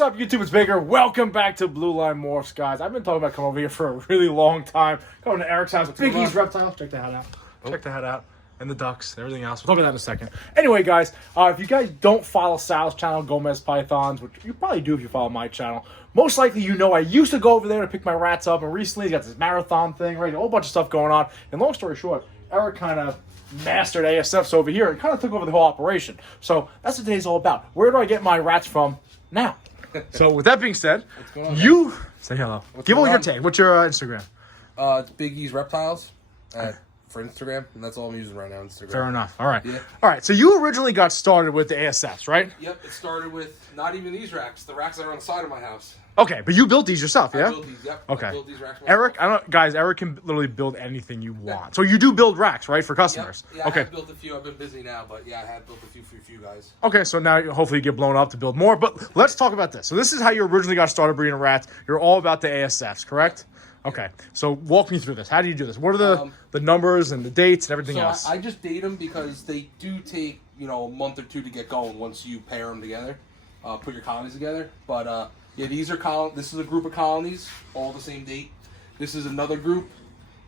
What's up, YouTube? It's Baker. Welcome back to Blue Line Morphs, guys. I've been talking about coming over here for a really long time. Going to Eric's house. Biggie's reptiles. Check the hat out. Check the hat out. And the ducks and everything else. We'll talk about that in a second. Anyway, guys, if you guys don't follow Sal's channel, Gomez Pythons, which you probably do if you follow my channel, most likely you know I used to go over there to pick my rats up, and recently he's got this marathon thing, right? A whole bunch of stuff going on. And long story short, Erik kind of mastered ASFs over here and kind of took over the whole operation. So that's what today's all about. Where do I get my rats from now? So with that being said, you say hello. Give all your tag. What's your Instagram? It's Biggie's Reptiles for Instagram, and that's all I'm using right now. Instagram. Fair enough. All right. Yeah. All right. So you originally got started with the ASFs, right? Yep. It started with not even these racks. The racks that are on the side of my house. Okay, but you built these yourself, yeah? I built these. Yep. Okay. I built these racks myself. Eric, guys, Eric can literally build anything you want. So you do build racks, right, for customers? Yep. Yeah, okay. I have built a few. I've been busy now, but yeah, I have built a few for a few guys. Okay, so now hopefully you get blown up to build more. But let's talk about this. So this is how you originally got started breeding rats. You're all about the ASFs, correct? Okay, so walk me through this. How do you do this? What are the numbers and the dates and everything else? I just date them because they do take, a month or two to get going once you pair them together, put your colonies together. But yeah, these are this is a group of colonies, all the same date. This is another group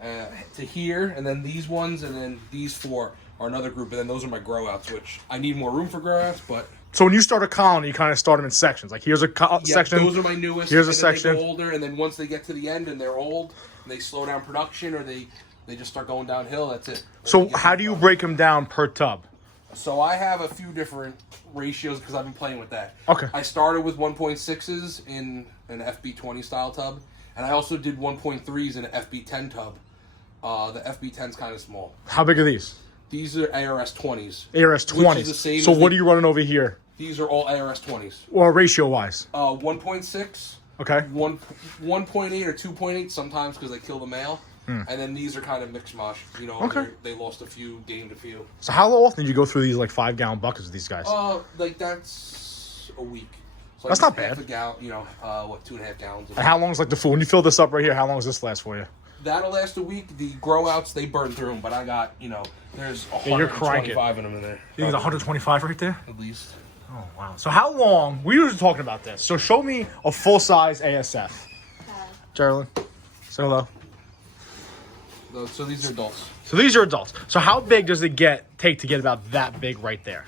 to here, and then these ones, and then these four are another group, and then those are my grow outs, which I need more room for grow outs, but... So when you start a colony, you kind of start them in sections. Like here's a section. Those are my newest. Here's a and section. They go older, and then once they get to the end and they're old, and they slow down production, or they just start going downhill. That's it. So how do you break them down per tub? So I have a few different ratios because I've been playing with that. Okay. I started with 1.6s in an FB20 style tub, and I also did 1.3s in an FB10 tub. The FB10's kind of small. How big are these? These are ARS 20s. ARS 20s. Which is the same so what are you running over here? These are all ARS 20s. Well, ratio-wise? 1.6. Okay. 1.8 or 2.8 sometimes because they kill the male. And then these are kind of mixed mosh. Okay. They lost a few, gained a few. So how often do you go through these like 5-gallon buckets with these guys? Like that's a week. So that's not bad. Half a gallon, 2.5 gallons. And how long is like the full? When you fill this up right here, how long does this last for you? That'll last a week. The grow outs, they burn through them, but I got, there's 125 of them in there. You think there's 125 right there? At least. Oh, wow. So how long, we were just talking about this. So show me a full-size ASF. Geraldine, say hello. So these are adults. So these are adults. So how big does it take to get about that big right there?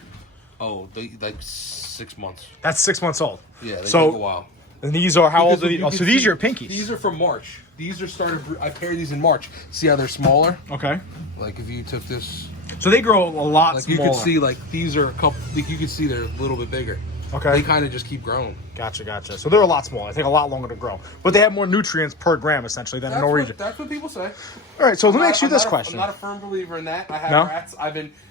Oh, like 6 months. That's 6 months old. Yeah, they take a while. And these are, how old are these? Oh, so these are your pinkies. These are from March. These are I paired these in March. See how they're smaller? Okay. Like if you took this. So they grow a lot like smaller. You could see these are a couple, you could see they're a little bit bigger. Okay. They kind of just keep growing. Gotcha. So they're a lot smaller. They take a lot longer to grow. But they have more nutrients per gram, essentially, than a Norwegian. That's what people say. All right, so let me ask you this question. I'm not a firm believer in that. I have rats.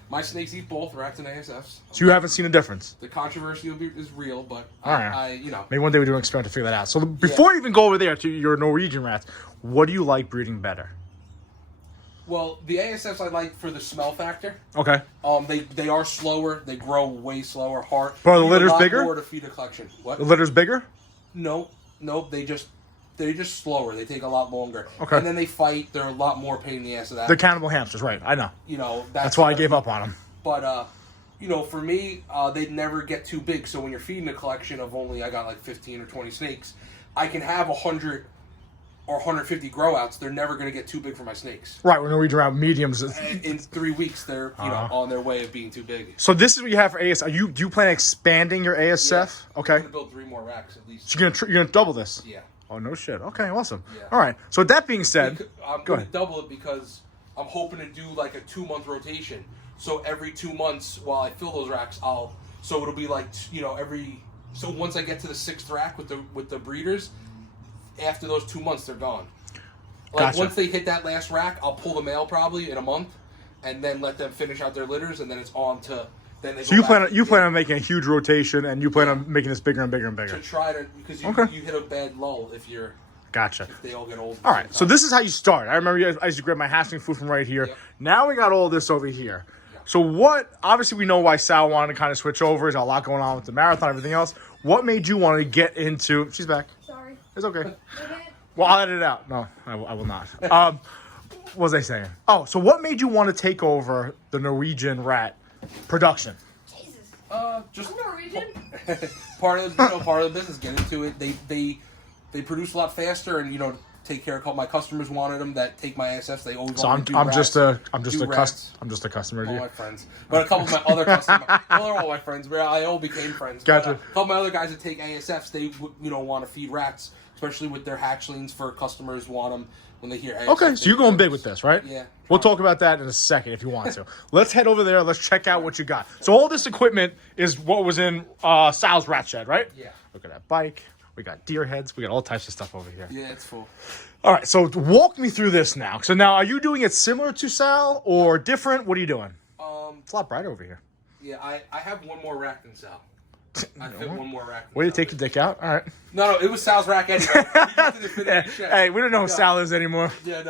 My snakes eat both rats and ASFs. So you haven't seen a difference? The controversy is real, but all right. Maybe one day we do an experiment to figure that out. So before you even go over there to your Norwegian rats, what do you like breeding better? Well, the ASFs I like for the smell factor. Okay. They are slower. They grow way slower. Hard. But are the litters bigger? More to feed a collection. What? The litter's bigger? No. They're just slower. They take a lot longer. Okay. And then they fight. They're a lot more pain in the ass of that. They're cannibal hamsters, right? I know. That's why I gave up on them. But for me, they never get too big. So when you're feeding a collection of I got like 15 or 20 snakes, I can have 100 or 150 grow outs. They're never going to get too big for my snakes. Right, when we around mediums. In 3 weeks, they're on their way of being too big. So this is what you have for ASF. Do you plan on expanding your ASF? Yeah. Okay. I'm going to build 3 more racks at least. So you're gonna double this? Yeah. Oh, no shit. Okay, awesome. Yeah. All right. So with that being said, I'm going to double it because I'm hoping to do like a 2-month rotation. So every 2 months while I fill those racks, so it'll be like, so once I get to the 6th rack with the breeders, after those 2 months, they're gone. Once they hit that last rack, I'll pull the male probably in a month, and then let them finish out their litters, and then it's on to then they. So you plan on making a huge rotation, and you plan on making this bigger and bigger and bigger. To try to because you hit a bad lull if you're. Gotcha. If they all get old. All right, so this is how you start. I remember I used to grab my hatchling food from right here. Yep. Now we got all this over here. Yep. So obviously we know why Sal wanted to kind of switch over. There's a lot going on with the marathon and everything else. What made you want to get into... She's back. Sorry. It's okay. Well, I'll edit it out. No, I will not. What was I saying? Oh, so what made you want to take over the Norwegian rat production? Jesus. Just Norwegian. part of the business. Get into it. They produce a lot faster, and take care of my customers wanted them that take my ASFs. They always want to do I'm just a customer. All my friends, but a couple of my other customers, well, they're all my friends. But I all became friends. Gotcha. But, a couple of my other guys that take ASFs, they want to feed rats, especially with their hatchlings for customers want them when they hear ASFs. Okay, so you're going big with this, right? Yeah. We'll talk about that in a second if you want to. Let's head over there. Let's check out what you got. So all this equipment is what was in Sal's rat shed, right? Yeah. Look at that bike. We got deer heads. We got all types of stuff over here. Yeah, it's full. All right, so walk me through this now. So now, are you doing it similar to Sal or different? What are you doing? It's a lot brighter over here. Yeah, I have one more rack than Sal. I fit one more rack. Way to take your dick out. All right. No, it was Sal's rack anyway. Hey, we don't know who Sal is anymore. Yeah,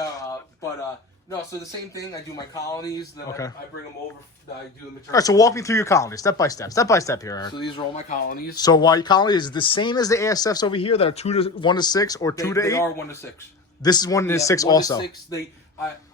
no, so the same thing. I do my colonies, then I bring them over. I do the material. All right, so walk me through your colonies, step by step here, Eric. So these are all my colonies. So while your colony is it the same as the ASFs over here that are 1 to 6 or 2 to 8? They are 1 to 6. This is 1 to 6 1 also. To 6.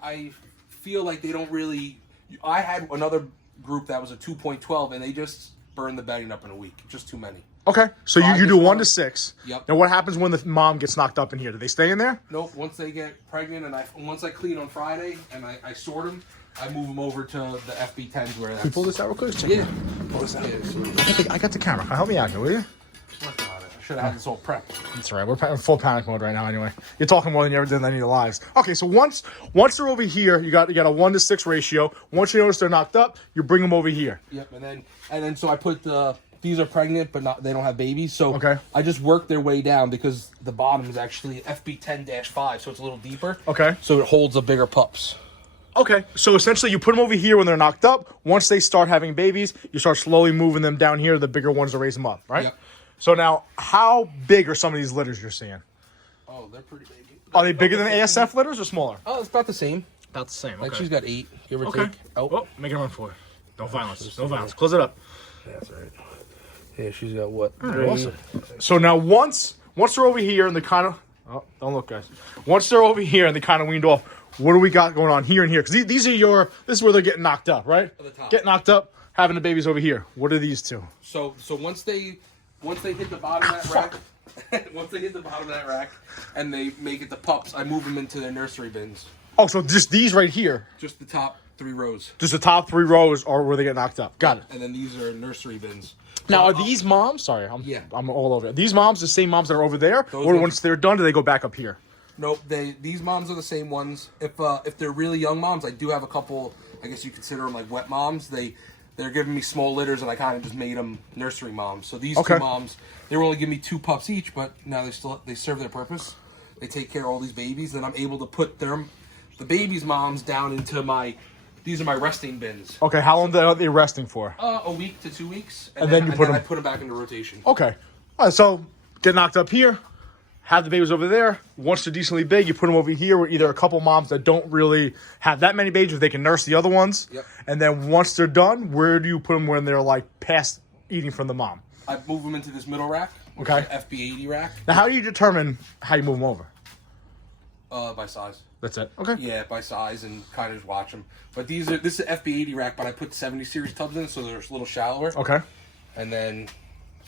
I feel like they don't really. I had another group that was a 2.12, and they just burned the bedding up in a week. Just too many. Okay, so you do 1 to 6. Yep. Now what happens when the mom gets knocked up in here? Do they stay in there? Nope. Once they get pregnant, and once I clean on Friday and I sort them, I move them over to the FB10s where. Can you pull this out real quick? Yeah. Pull this out. Yeah, I got the camera. Help me out here, will you? working on it. I should have had this all prepped. That's all right. We're in full panic mode right now. Anyway, you're talking more than you ever did in any of your lives. Okay, so once they're over here, you got a 1 to 6 ratio. Once you notice they're knocked up, you bring them over here. Yep, and then so I put these are pregnant, but they don't have babies. So okay. I just work their way down because the bottom is actually FB10-5, so it's a little deeper. Okay. So it holds the bigger pups. Okay, so essentially you put them over here when they're knocked up. Once they start having babies, you start slowly moving them down here, the bigger ones to raise them up, right? Yep. So now, how big are some of these litters you're seeing? Oh, they're pretty big. Are they bigger than ASF litters or smaller? Oh, it's about the same. About the same, okay. Like she's got 8, give or take. Oh, make it run for it. No violence. No violence. Close it up. That's right. Yeah, she's got what? Right, awesome. So now once they're over here and they kind of... Oh, don't look, guys. Once they're over here and they kind of weaned off, what do we got going on here and here? Because these are this is where they're getting knocked up, right? At the top. Getting knocked up, having the babies over here. What are these two? So once they hit the bottom of that rack, once they hit the bottom of that rack and they make it the pups, I move them into their nursery bins. Oh, so just these right here. Just the top 3 rows. Just the top 3 rows are where they get knocked up. Got it. And then these are nursery bins. Now, are these moms? Sorry, I'm all over it. These moms the same moms that are over there? Those or ones- once they're done, do they go back up here? Nope, these moms are the same ones. If they're really young moms, I do have a couple. I guess you consider them like wet moms. They're giving me small litters, and I kind of just made them nursery moms. So these two moms, they were only giving me 2 pups each, but now they serve their purpose. They take care of all these babies, and I'm able to put the babies' moms down into these are my resting bins. Okay, how long are they resting for? A week to 2 weeks, and then I put them back into rotation. Okay, all right. So get knocked up here. Have the babies over there. Once they're decently big, you put them over here with either a couple moms that don't really have that many babies, if they can nurse the other ones. Yep. And then once they're done, where do you put them when they're like past eating from the mom? I move them into this middle rack. Okay. FB80 rack. Now, how do you determine how you move them over? By size. That's it. Okay. Yeah, by size and kind of just watch them. But this is an FB80 rack, but I put 70 series tubs in, so they're a little shallower. Okay. And then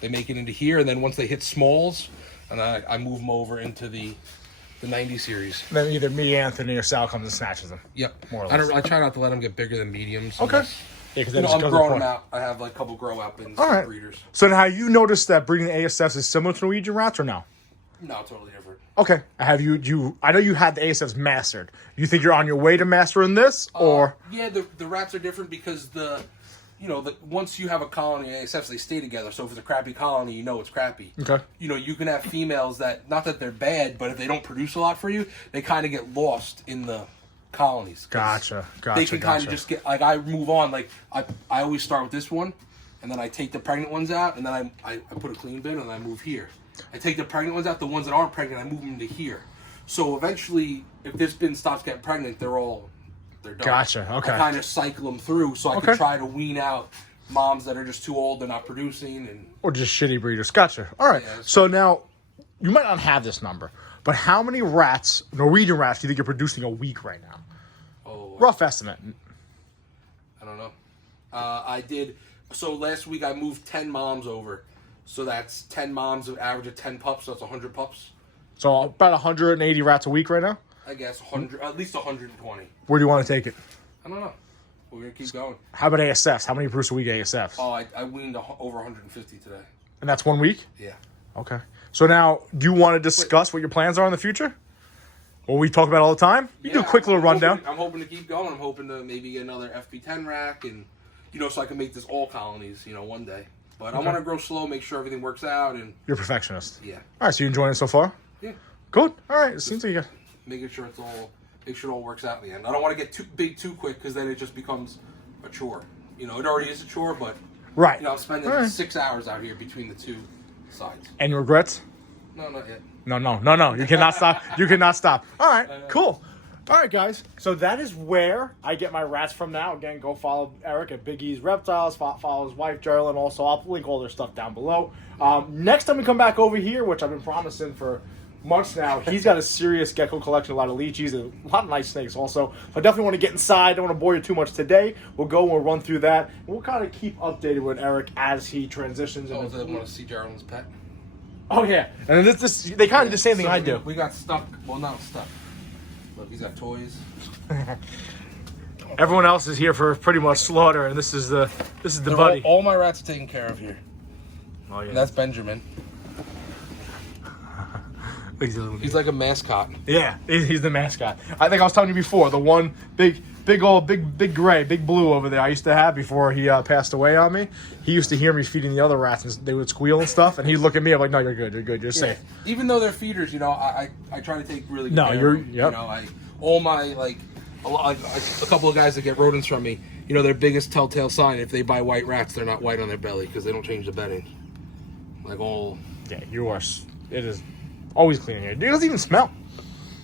they make it into here, and then once they hit smalls, and I move them over into the 90 series. Then either me, Anthony, or Sal comes and snatches them. Yep. More or less. I try not to let them get bigger than mediums. Okay. Yeah, because I'm growing them out. I have like a couple grow out bins for breeders. So now you noticed that breeding ASFs is similar to Norwegian rats or no? No, totally different. Okay. Have you? I know you had the ASFs mastered. You think you're on your way to mastering this, or? Yeah, the rats are different because once you have a colony of ASFs, they stay together. So if it's a crappy colony, you know it's crappy. Okay. You can have females that, not that they're bad, but if they don't produce a lot for you, they kind of get lost in the colonies. Gotcha. They can kind of just get, like, I move on. Like, I always start with this one, and then I take the pregnant ones out, and then I put a clean bin, and I move here. I take the pregnant ones out, the ones that aren't pregnant, I move them to here. So eventually, if this bin stops getting pregnant, they're done. Gotcha, okay. I kind of cycle them through so I can try to wean out moms that are just too old, they're not producing. Or just shitty breeders. Gotcha. All right. Yeah, so now, you might not have this number, but how many rats, Norwegian rats, do you think you're producing a week right now? Oh, rough estimate. I don't know. I did So last week I moved 10 moms over. So that's 10 moms, of average of 10 pups. So that's 100 pups. So about 180 rats a week right now? I guess 100, at least 120. Where do you want to take it? I don't know. We're going to keep going. How about ASFs? How many Bruce a week ASFs? Oh, I weaned over 150 today. And that's 1 week? Yeah. Okay. So now, do you want to discuss what your plans are in the future? What we talk about all the time? You do a quick little rundown. I'm hoping to keep going. I'm hoping to maybe get another FP10 rack and, so I can make this all colonies, one day. But I want to grow slow, make sure everything works out. And you're a perfectionist. Yeah. All right, so you enjoying it so far? Yeah. Good. All right, it seems like you got... Make sure it all works out in the end. I don't want to get too big too quick because then it just becomes a chore. It already is a chore, but right. I'm spending 6 hours out here between the two sides. Any regrets? No, not yet. No. You cannot stop. You cannot stop. All right, cool. All right, guys. So that is where I get my rats from now. Again, go follow Erik at Big E's Reptiles. Follow his wife, Geraldine. Also, I'll link all their stuff down below. Next time we come back over here, which I've been promising for months now, he's got a serious gecko collection, a lot of leechies, and a lot of nice snakes also. So I definitely want to get inside. Don't want to bore you too much today. We'll run through that. And we'll kind of keep updated with Erik as he transitions. Oh, do they want to see Geraldine's pet? Oh, yeah. And this they kind of do the same thing I do. We got stuck. Well, not stuck. Look, he's got toys. Everyone else is here for pretty much slaughter, and this is the buddy. All my rats are taken care of here. Oh, yeah. And that's Benjamin. He's like a mascot. Yeah, he's the mascot. I think I was telling you before, the one big gray, big blue over there I used to have before he passed away on me. He used to hear me feeding the other rats, and they would squeal and stuff, and he'd look at me, I'm like, no, you're good, you're safe. Even though they're feeders, I try to take really good care you're, of them. yep. A couple of guys that get rodents from me, their biggest telltale sign, if they buy white rats, they're not white on their belly because they don't change the bedding. Yeah, you are, it is always clean here. It doesn't even smell.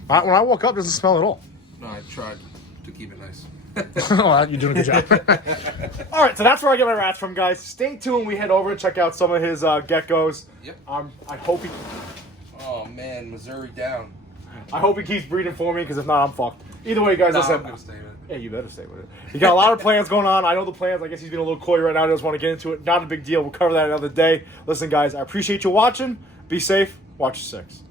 When I woke up, it doesn't smell at all. No, I tried to keep it nice. Well, you're doing a good job. All right, so that's where I get my rats from, guys. Stay tuned when we head over and check out some of his geckos. Yep. I hope he... Oh, man, Missouri down. I hope he keeps breeding for me, because if not, I'm fucked. Either way, guys, listen. I'm going to stay with it. Yeah, you better stay with it. You got a lot of plans going on. I know the plans. I guess he's being a little coy right now. He doesn't want to get into it. Not a big deal. We'll cover that another day. Listen, guys, I appreciate you watching. Be safe. Watch your six.